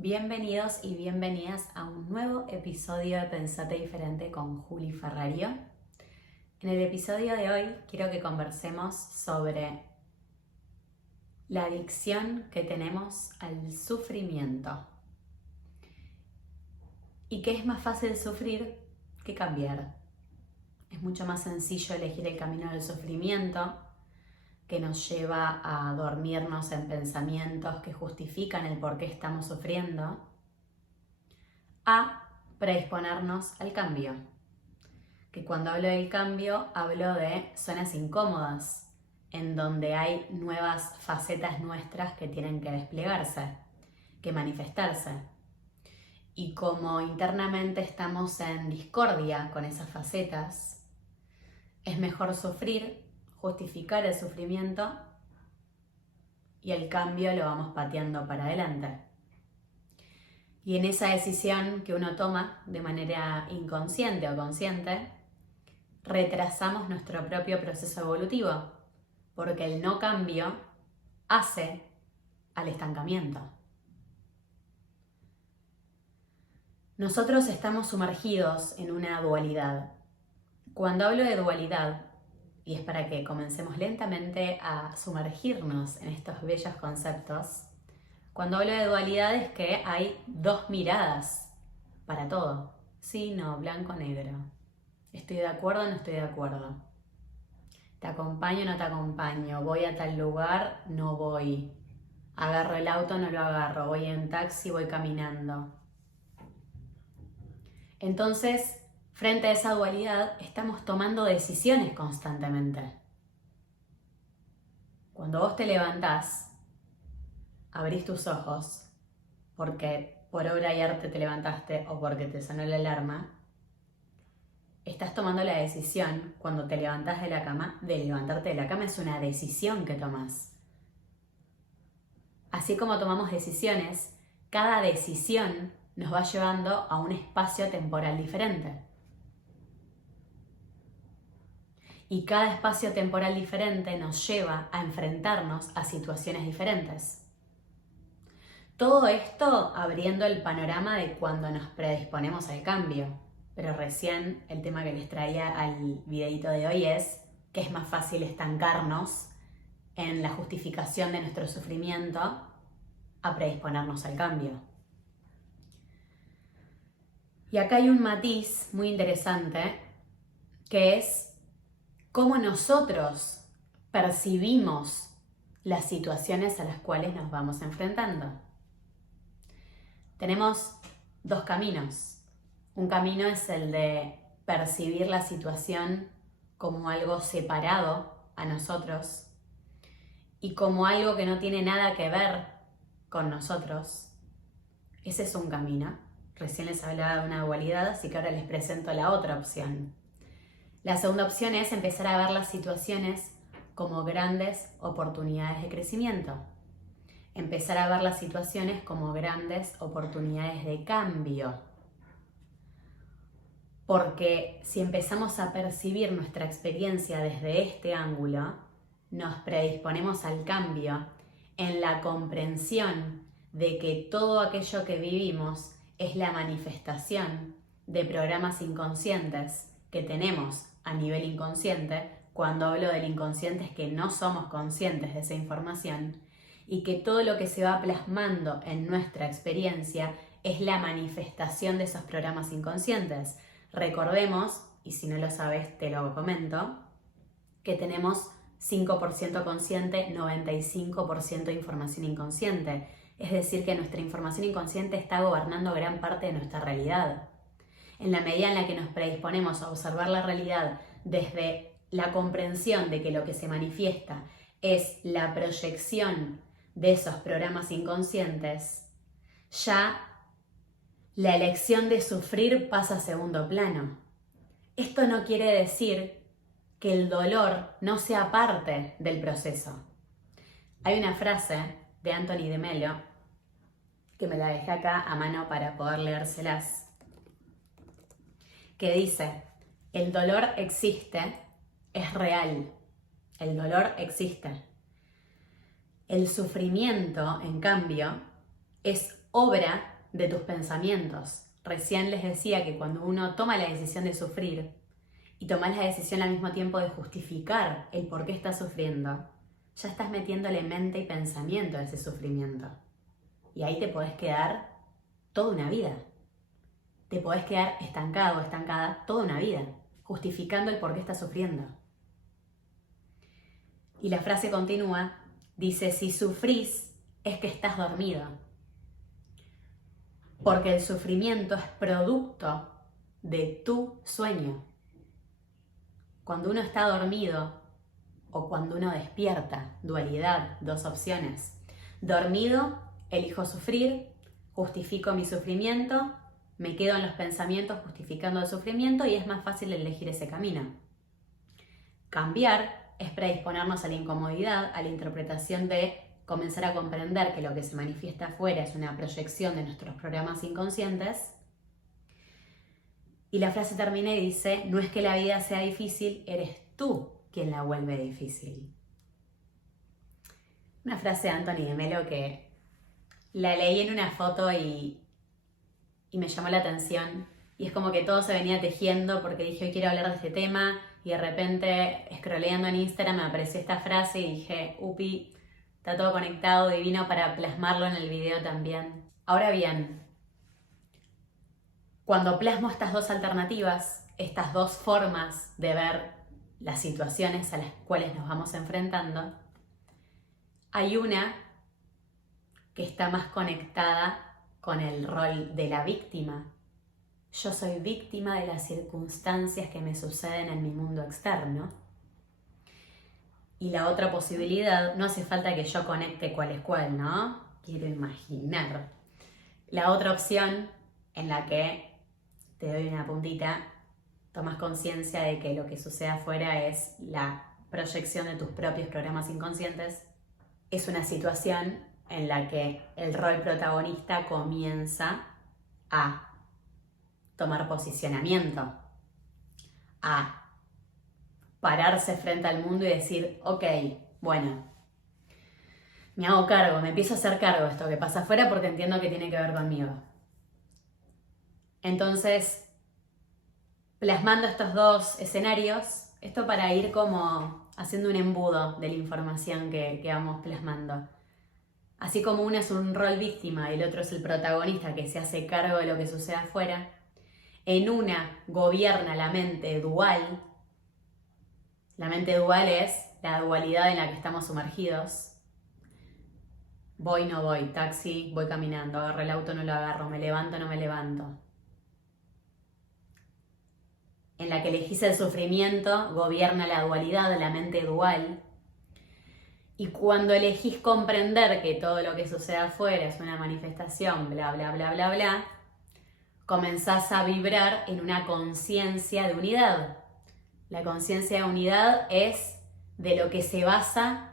Bienvenidos y bienvenidas a un nuevo episodio de Pensate Diferente con Juli Ferrario. En el episodio de hoy quiero que conversemos sobre la adicción que tenemos al sufrimiento y que es más fácil sufrir que cambiar. Es mucho más sencillo elegir el camino del sufrimiento, que nos lleva a dormirnos en pensamientos que justifican el por qué estamos sufriendo, a predisponernos al cambio. Que cuando hablo del cambio, hablo de zonas incómodas, en donde hay nuevas facetas nuestras que tienen que desplegarse, que manifestarse. Y como internamente estamos en discordia con esas facetas, es mejor sufrir, justificar el sufrimiento y el cambio lo vamos pateando para adelante. Y en esa decisión que uno toma de manera inconsciente o consciente, retrasamos nuestro propio proceso evolutivo, porque el no cambio hace al estancamiento. Nosotros estamos sumergidos en una dualidad. Cuando hablo de dualidad, y es para que comencemos lentamente a sumergirnos en estos bellos conceptos, cuando hablo de dualidad es que hay dos miradas para todo. Sí, no, blanco, negro. ¿Estoy de acuerdo o no estoy de acuerdo? ¿Te acompaño o no te acompaño? ¿Voy a tal lugar? No voy. ¿Agarro el auto o no lo agarro? ¿Voy en taxi? ¿Voy caminando? Entonces, frente a esa dualidad, estamos tomando decisiones constantemente. Cuando vos te levantás, abrís tus ojos, porque por obra y arte te levantaste o porque te sonó la alarma, estás tomando la decisión cuando te levantás de la cama, de levantarte de la cama. Es una decisión que tomás. Así como tomamos decisiones, cada decisión nos va llevando a un espacio temporal diferente. Y cada espacio temporal diferente nos lleva a enfrentarnos a situaciones diferentes. Todo esto abriendo el panorama de cuando nos predisponemos al cambio. Pero recién el tema que les traía al videito de hoy es que es más fácil estancarnos en la justificación de nuestro sufrimiento a predisponernos al cambio. Y acá hay un matiz muy interesante que es cómo nosotros percibimos las situaciones a las cuales nos vamos enfrentando. Tenemos dos caminos. Un camino es el de percibir la situación como algo separado a nosotros y como algo que no tiene nada que ver con nosotros. Ese es un camino. Recién les hablaba de una dualidad, así que ahora les presento la otra opción. La segunda opción es empezar a ver las situaciones como grandes oportunidades de crecimiento. Empezar a ver las situaciones como grandes oportunidades de cambio. Porque si empezamos a percibir nuestra experiencia desde este ángulo, nos predisponemos al cambio en la comprensión de que todo aquello que vivimos es la manifestación de programas inconscientes que tenemos a nivel inconsciente. Cuando hablo del inconsciente es que no somos conscientes de esa información y que todo lo que se va plasmando en nuestra experiencia es la manifestación de esos programas inconscientes. Recordemos, y si no lo sabes te lo comento, que tenemos 5% consciente, 95% de información inconsciente. Es decir, que nuestra información inconsciente está gobernando gran parte de nuestra realidad. En la medida en la que nos predisponemos a observar la realidad desde la comprensión de que lo que se manifiesta es la proyección de esos programas inconscientes, ya la elección de sufrir pasa a segundo plano. Esto no quiere decir que el dolor no sea parte del proceso. Hay una frase de Anthony de Melo, que me la dejé acá a mano para poder leérselas, que dice: el dolor existe, es real, el dolor existe. El sufrimiento, en cambio, es obra de tus pensamientos. Recién les decía que cuando uno toma la decisión de sufrir y tomas la decisión al mismo tiempo de justificar el por qué estás sufriendo, ya estás metiéndole mente y pensamiento a ese sufrimiento. Y ahí te podés quedar toda una vida. Te podés quedar estancado o estancada toda una vida, justificando el por qué estás sufriendo. Y la frase continúa, dice, si sufrís es que estás dormido. Porque el sufrimiento es producto de tu sueño. Cuando uno está dormido o cuando uno despierta, dualidad, dos opciones. Dormido, elijo sufrir, justifico mi sufrimiento, me quedo en los pensamientos justificando el sufrimiento y es más fácil elegir ese camino. Cambiar es predisponernos a la incomodidad, a la interpretación de comenzar a comprender que lo que se manifiesta afuera es una proyección de nuestros programas inconscientes. Y la frase termina y dice, no es que la vida sea difícil, eres tú quien la vuelve difícil. Una frase de Anthony de Melo que la leí en una foto y me llamó la atención. Y es como que todo se venía tejiendo porque dije, hoy quiero hablar de este tema. Y de repente, scrolleando en Instagram, me apareció esta frase y dije, upi, está todo conectado, divino para plasmarlo en el video también. Ahora bien, cuando plasmo estas dos alternativas, estas dos formas de ver las situaciones a las cuales nos vamos enfrentando, hay una que está más conectada con el rol de la víctima. Yo soy víctima de las circunstancias que me suceden en mi mundo externo. Y la otra posibilidad, no hace falta que yo conecte cuál es cuál, ¿no? Quiero imaginar. La otra opción en la que te doy una puntita, tomas conciencia de que lo que sucede afuera es la proyección de tus propios programas inconscientes, es una situación en la que el rol protagonista comienza a tomar posicionamiento, a pararse frente al mundo y decir, ok, bueno, me hago cargo, me empiezo a hacer cargo de esto que pasa afuera porque entiendo que tiene que ver conmigo. Entonces, plasmando estos dos escenarios, esto para ir como haciendo un embudo de la información que vamos plasmando. Así como uno es un rol víctima y el otro es el protagonista que se hace cargo de lo que sucede afuera, en una gobierna la mente dual. La mente dual es la dualidad en la que estamos sumergidos. Voy, no voy, taxi, voy caminando, agarro el auto, no lo agarro, me levanto, no me levanto. En la que elegís el sufrimiento, gobierna la dualidad, la mente dual. Y cuando elegís comprender que todo lo que sucede afuera es una manifestación, bla, bla, bla, bla, bla, comenzás a vibrar en una conciencia de unidad. La conciencia de unidad es de lo que se basa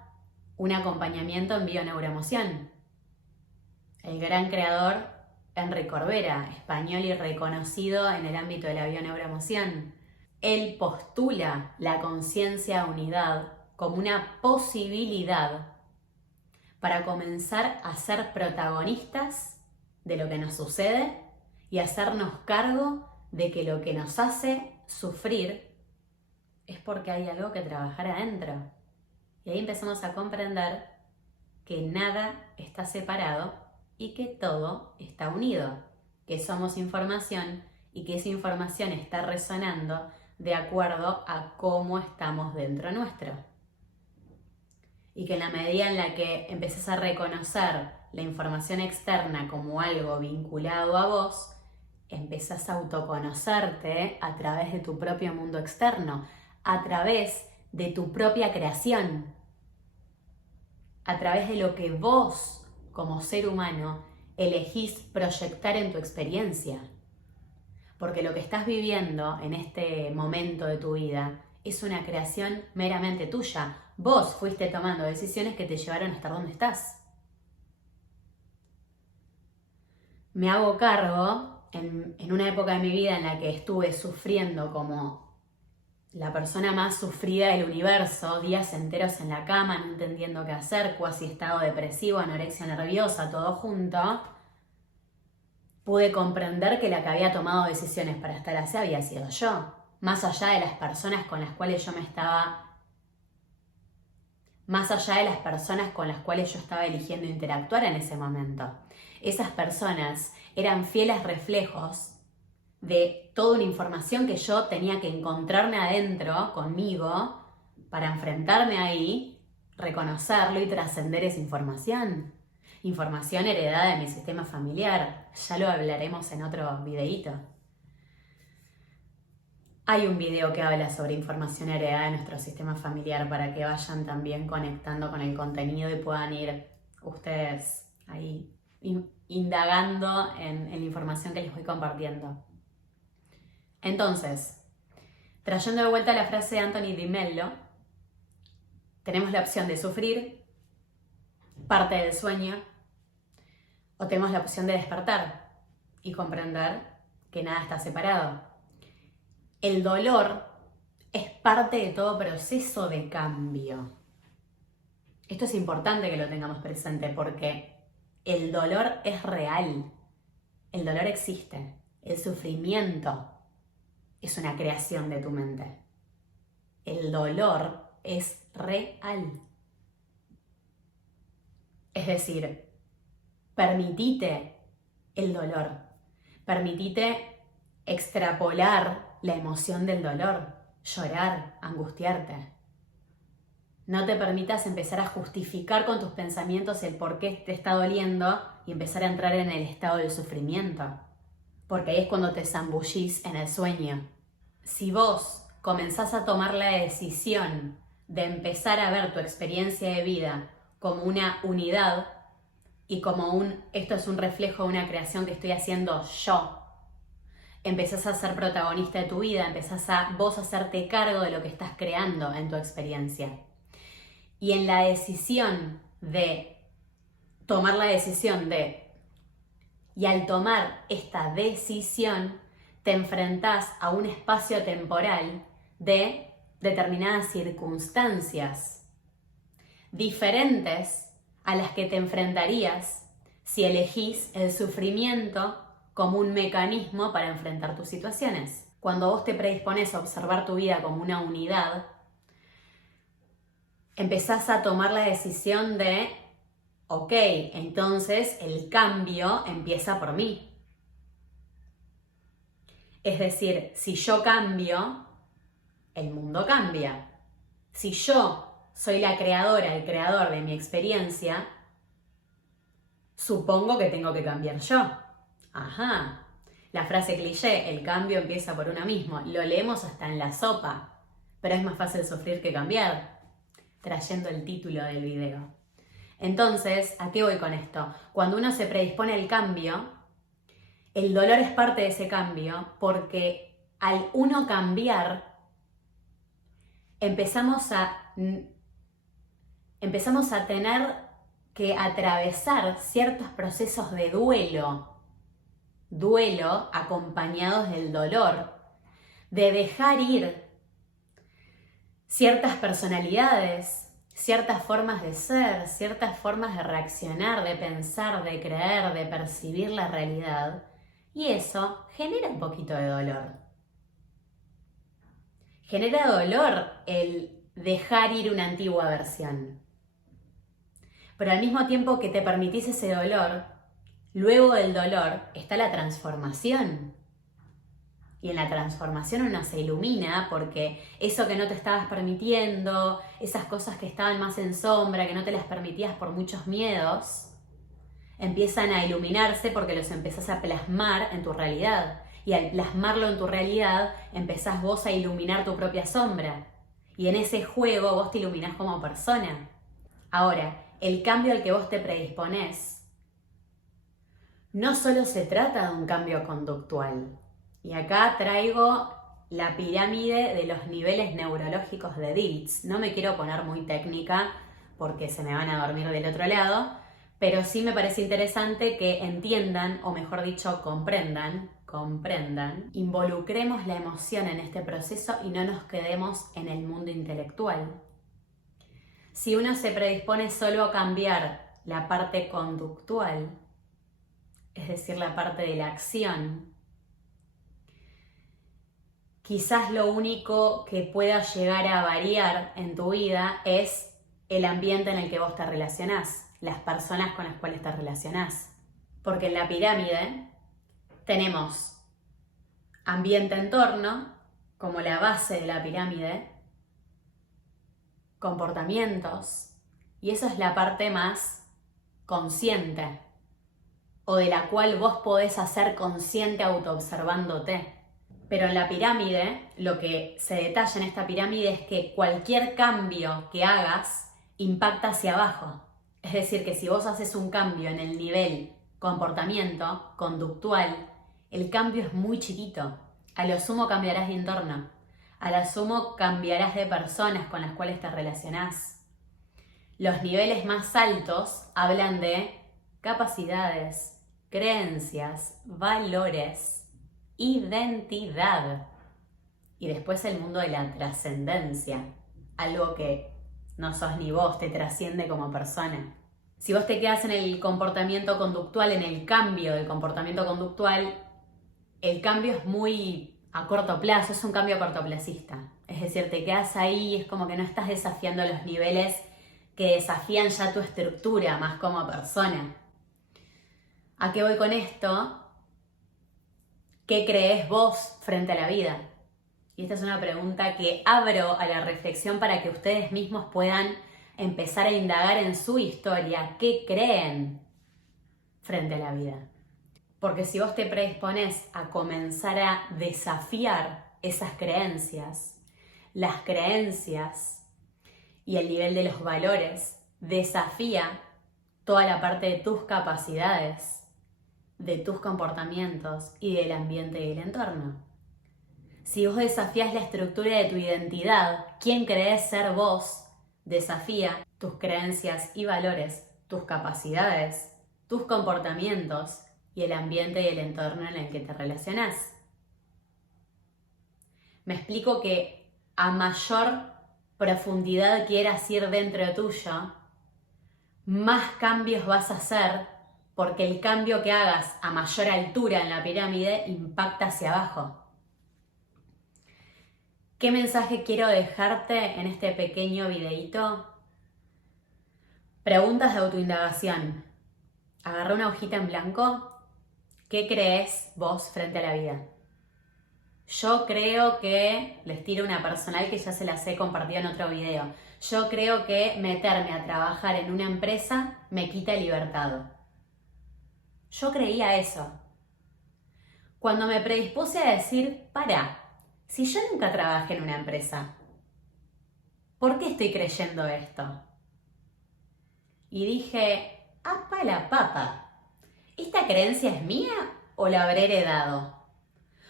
un acompañamiento en bioneuroemoción. El gran creador Enric Corbera, español y reconocido en el ámbito de la bioneuroemoción, él postula la conciencia de unidad como una posibilidad para comenzar a ser protagonistas de lo que nos sucede y hacernos cargo de que lo que nos hace sufrir es porque hay algo que trabajar adentro. Y ahí empezamos a comprender que nada está separado y que todo está unido, que somos información y que esa información está resonando de acuerdo a cómo estamos dentro nuestro. Y que en la medida en la que empezás a reconocer la información externa como algo vinculado a vos, empezás a autoconocerte a través de tu propio mundo externo, a través de tu propia creación, a través de lo que vos, como ser humano, elegís proyectar en tu experiencia. Porque lo que estás viviendo en este momento de tu vida es una creación meramente tuya. Vos fuiste tomando decisiones que te llevaron a estar donde estás. Me hago cargo en una época de mi vida en la que estuve sufriendo como la persona más sufrida del universo, días enteros en la cama, no entendiendo qué hacer, cuasi estado depresivo, anorexia nerviosa, todo junto. pude comprender que la que había tomado decisiones para estar así había sido yo, más allá de las personas con las cuales yo estaba eligiendo interactuar en ese momento. Esas personas eran fieles reflejos de toda una información que yo tenía que encontrarme adentro conmigo para enfrentarme ahí, reconocerlo y trascender esa información. Información heredada de mi sistema familiar. Ya lo hablaremos en otro videíto. Hay un video que habla sobre información heredada de nuestro sistema familiar para que vayan también conectando con el contenido y puedan ir ustedes ahí indagando en la información que les voy compartiendo. Entonces, trayendo de vuelta la frase de Anthony Di Mello, tenemos la opción de sufrir parte del sueño o tenemos la opción de despertar y comprender que nada está separado. El dolor es parte de todo proceso de cambio. Esto es importante que lo tengamos presente porque el dolor es real. El dolor existe. El sufrimiento es una creación de tu mente. El dolor es real. Es decir, permitite el dolor. Permitite extrapolar la emoción del dolor, llorar, angustiarte. No te permitas empezar a justificar con tus pensamientos el por qué te está doliendo y empezar a entrar en el estado del sufrimiento. Porque ahí es cuando te zambullís en el sueño. Si vos comenzás a tomar la decisión de empezar a ver tu experiencia de vida como una unidad y como esto es un reflejo de una creación que estoy haciendo yo, empezás a ser protagonista de tu vida, empezás a vos hacerte cargo de lo que estás creando en tu experiencia. Y en la decisión de tomar la decisión y al tomar esta decisión, te enfrentás a un espacio temporal de determinadas circunstancias diferentes a las que te enfrentarías si elegís el sufrimiento como un mecanismo para enfrentar tus situaciones. Cuando vos te predispones a observar tu vida como una unidad, empezás a tomar la decisión de, ok, entonces el cambio empieza por mí. Es decir, si yo cambio, el mundo cambia. Si yo soy la creadora, el creador de mi experiencia, supongo que tengo que cambiar yo. Ajá. La frase cliché, el cambio empieza por uno mismo. Lo leemos hasta en la sopa, pero es más fácil sufrir que cambiar, trayendo el título del video. Entonces, ¿a qué voy con esto? Cuando uno se predispone al cambio, el dolor es parte de ese cambio porque al uno cambiar, empezamos a tener que atravesar ciertos procesos de duelo acompañados del dolor, de dejar ir ciertas personalidades, ciertas formas de ser, ciertas formas de reaccionar, de pensar, de creer, de percibir la realidad. Y eso genera un poquito de dolor. Genera dolor el dejar ir una antigua versión. Pero al mismo tiempo que te permitís ese dolor, luego del dolor está la transformación. Y en la transformación uno se ilumina porque eso que no te estabas permitiendo, esas cosas que estaban más en sombra, que no te las permitías por muchos miedos, empiezan a iluminarse porque los empezás a plasmar en tu realidad. Y al plasmarlo en tu realidad, empezás vos a iluminar tu propia sombra. Y en ese juego vos te iluminás como persona. Ahora, el cambio al que vos te predisponés no solo se trata de un cambio conductual. Y acá traigo la pirámide de los niveles neurológicos de Dilts. No me quiero poner muy técnica porque se me van a dormir del otro lado, pero sí me parece interesante que entiendan, o mejor dicho, comprendan, involucremos la emoción en este proceso y no nos quedemos en el mundo intelectual. Si uno se predispone solo a cambiar la parte conductual, es decir, la parte de la acción, quizás lo único que pueda llegar a variar en tu vida es el ambiente en el que vos te relacionás, las personas con las cuales te relacionás. Porque en la pirámide tenemos ambiente-entorno como la base de la pirámide, comportamientos, y eso es la parte más consciente, o de la cual vos podés hacer consciente autoobservándote. Pero en la pirámide, lo que se detalla en esta pirámide es que cualquier cambio que hagas impacta hacia abajo. Es decir, que si vos haces un cambio en el nivel comportamiento, conductual, el cambio es muy chiquito. A lo sumo cambiarás de entorno. A lo sumo cambiarás de personas con las cuales te relacionás. Los niveles más altos hablan de capacidades, creencias, valores, identidad. Y después el mundo de la trascendencia, algo que no sos ni vos, te trasciende como persona. Si vos te quedas en el comportamiento conductual, en el cambio del comportamiento conductual, el cambio es muy a corto plazo, es un cambio cortoplacista. Es decir, te quedas ahí y es como que no estás desafiando los niveles que desafían ya tu estructura más como persona. ¿A qué voy con esto? ¿Qué crees vos frente a la vida? Y esta es una pregunta que abro a la reflexión para que ustedes mismos puedan empezar a indagar en su historia. ¿Qué creen frente a la vida? Porque si vos te predisponés a comenzar a desafiar esas creencias, las creencias y el nivel de los valores desafía toda la parte de tus capacidades, de tus comportamientos y del ambiente y el entorno. Si vos desafías la estructura de tu identidad, quién crees ser vos, desafía tus creencias y valores, tus capacidades, tus comportamientos y el ambiente y el entorno en el que te relacionás. Me explico que a mayor profundidad quieras ir dentro tuyo, más cambios vas a hacer, porque el cambio que hagas a mayor altura en la pirámide impacta hacia abajo. ¿Qué mensaje quiero dejarte en este pequeño videíto? Preguntas de autoindagación. Agarra una hojita en blanco. ¿Qué crees vos frente a la vida? Yo creo que, les tiro una personal que ya se las he compartido en otro video. Yo creo que meterme a trabajar en una empresa me quita libertad. Yo creía eso. Cuando me predispuse a decir, si yo nunca trabajé en una empresa, ¿por qué estoy creyendo esto? Y dije, ¡apa la papa! ¿Esta creencia es mía o la habré heredado?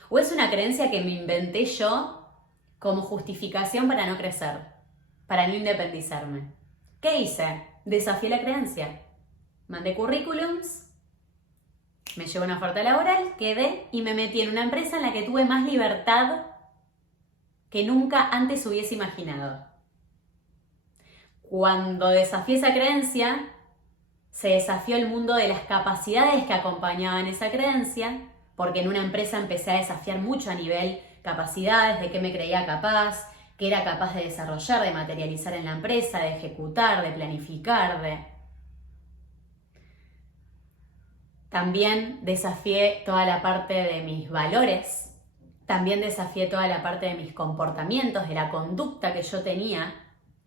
¿O es una creencia que me inventé yo como justificación para no crecer, para no independizarme? ¿Qué hice? Desafié la creencia. Mandé currículums, me llegó una oferta laboral, quedé y me metí en una empresa en la que tuve más libertad que nunca antes hubiese imaginado. Cuando desafié esa creencia, se desafió el mundo de las capacidades que acompañaban esa creencia, porque en una empresa empecé a desafiar mucho a nivel capacidades, de qué me creía capaz, qué era capaz de desarrollar, de materializar en la empresa, de ejecutar, de planificar, También desafié toda la parte de mis valores, también desafié toda la parte de mis comportamientos, de la conducta que yo tenía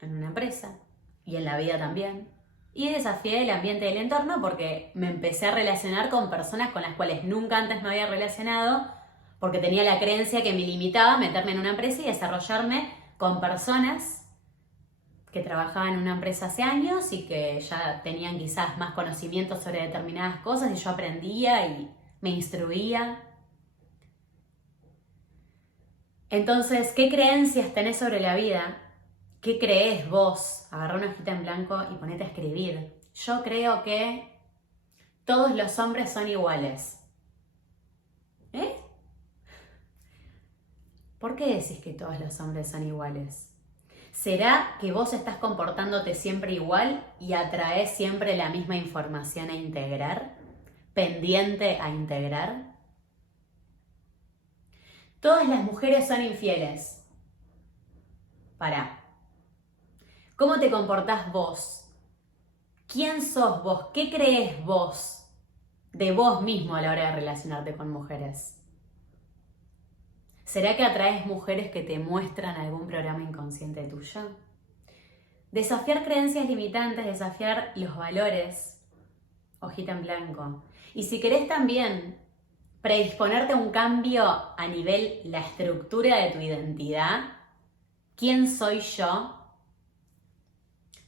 en una empresa y en la vida también. Y desafié el ambiente del entorno porque me empecé a relacionar con personas con las cuales nunca antes me había relacionado, porque tenía la creencia que me limitaba a meterme en una empresa y desarrollarme con personas que trabajaban en una empresa hace años y que ya tenían quizás más conocimientos sobre determinadas cosas y yo aprendía y me instruía. Entonces, ¿qué creencias tenés sobre la vida? ¿Qué crees vos? Agarrá una hojita en blanco y ponete a escribir. Yo creo que todos los hombres son iguales. ¿Eh? ¿Por qué decís que todos los hombres son iguales? ¿Será que vos estás comportándote siempre igual y atraes siempre la misma información a integrar? pendiente a integrar? Todas las mujeres son infieles. Pará. ¿Cómo te comportás vos? ¿Quién sos vos? ¿Qué crees vos de vos mismo a la hora de relacionarte con mujeres? ¿Será que atraes mujeres que te muestran algún programa inconsciente tuyo? Desafiar creencias limitantes, desafiar los valores, hojita en blanco. Y si querés también predisponerte a un cambio a nivel la estructura de tu identidad, ¿quién soy yo?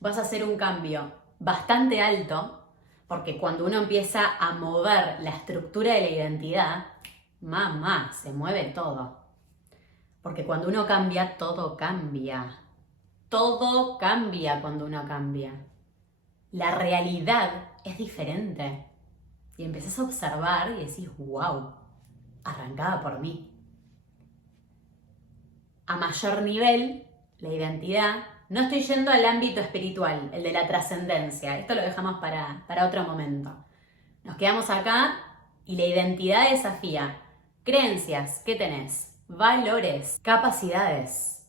Vas a hacer un cambio bastante alto, porque cuando uno empieza a mover la estructura de la identidad, mamá, se mueve todo. Porque cuando uno cambia, todo cambia. Todo cambia cuando uno cambia. La realidad es diferente. Y empezás a observar y decís, wow, arrancada por mí. A mayor nivel, la identidad, no estoy yendo al ámbito espiritual, el de la trascendencia. Esto lo dejamos para otro momento. Nos quedamos acá y la identidad desafía creencias, ¿qué tenés? Valores, capacidades,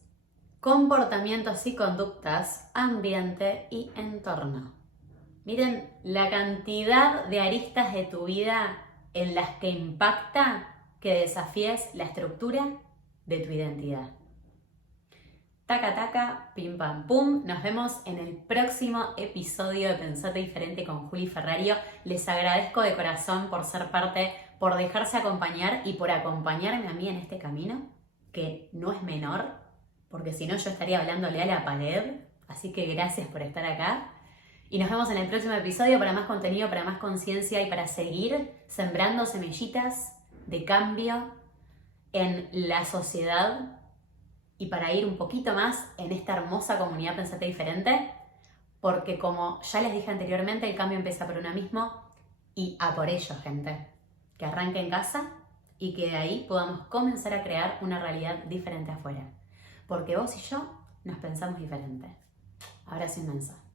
comportamientos y conductas, ambiente y entorno. Miren la cantidad de aristas de tu vida en las que impacta que desafíes la estructura de tu identidad. Taca, taca, pim, pam, pum. Nos vemos en el próximo episodio de Pensate Diferente con Juli Ferrario. Les agradezco de corazón por ser parte, por dejarse acompañar y por acompañarme a mí en este camino, que no es menor, porque si no yo estaría hablándole a la pared. Así que gracias por estar acá. Y nos vemos en el próximo episodio para más contenido, para más conciencia y para seguir sembrando semillitas de cambio en la sociedad y para ir un poquito más en esta hermosa comunidad Pensate Diferente, porque como ya les dije anteriormente, el cambio empieza por uno mismo y a por ello, gente. Que arranque en casa y que de ahí podamos comenzar a crear una realidad diferente afuera. Porque vos y yo nos pensamos diferente. Abrazo inmenso.